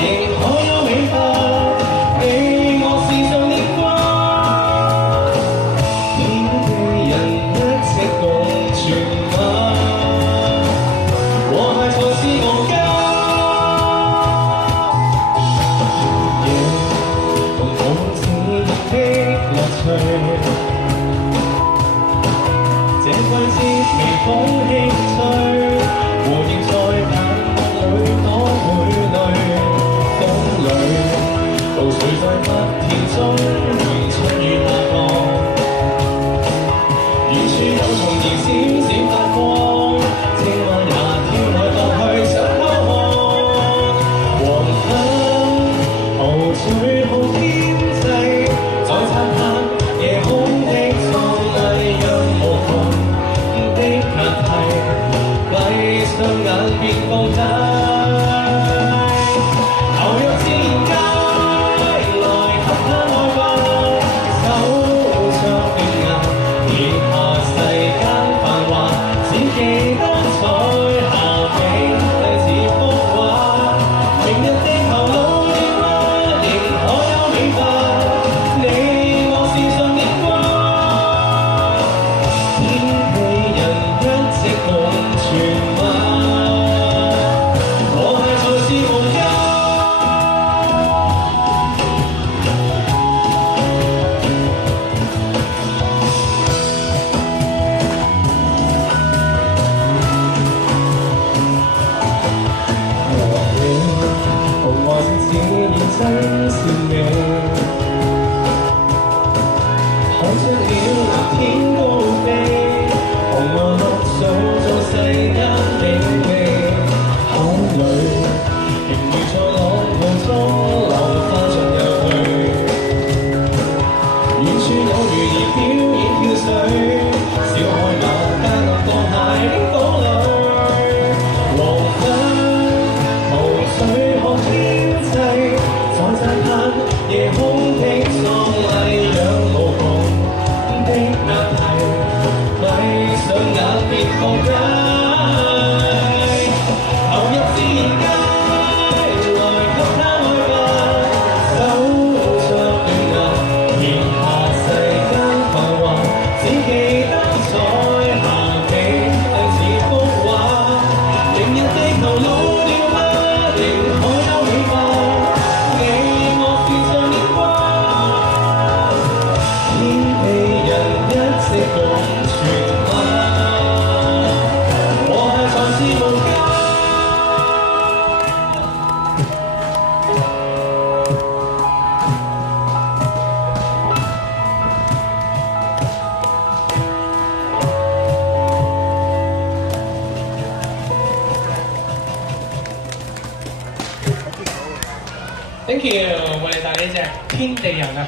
亦可有美化。你我是像烈光，天地人一直共存嗎？和諧才是我家。夜共舞似的樂趣，這季節微風輕吹，蝴蝶在淡風裏躲會淚，風裏露水在麥田中，如春雨下降，遠處有蟲兒閃閃發光，青蛙也跳來蕩去想偷看，黃昏豪醉好天際，在燦爛夜空的壯麗讓無窮的難題，閉上眼便放低，投入自然界，來給它愛吧，手著斷崖，撇下世間繁華，只記得彩霞美麗似幅畫，明日地球老了嗎？仍可有美化，你我是像烈光，天地人一直共存嗎？和諧才是無憂。和愛似現真善美，看出了天高飛，紅和綠塑造世間美味，口裏仍如在浪濤中流翻進又去，遠處有魚兒飄演跳水，小海馬加入放下的堡壘，黃昏湖水看天際，在燦爛夜空的壯麗讓無窮的難題，閉上眼便放低，投入自然界，來給它愛吧，手著斷崖，撇下世間繁華，只記得彩霞美麗似幅畫，明日地球老了嗎？仍可有美化，你我是像烈光，天地人一直共存嗎？和諧才是無價。Thank you，為你帶呢隻天地人啊！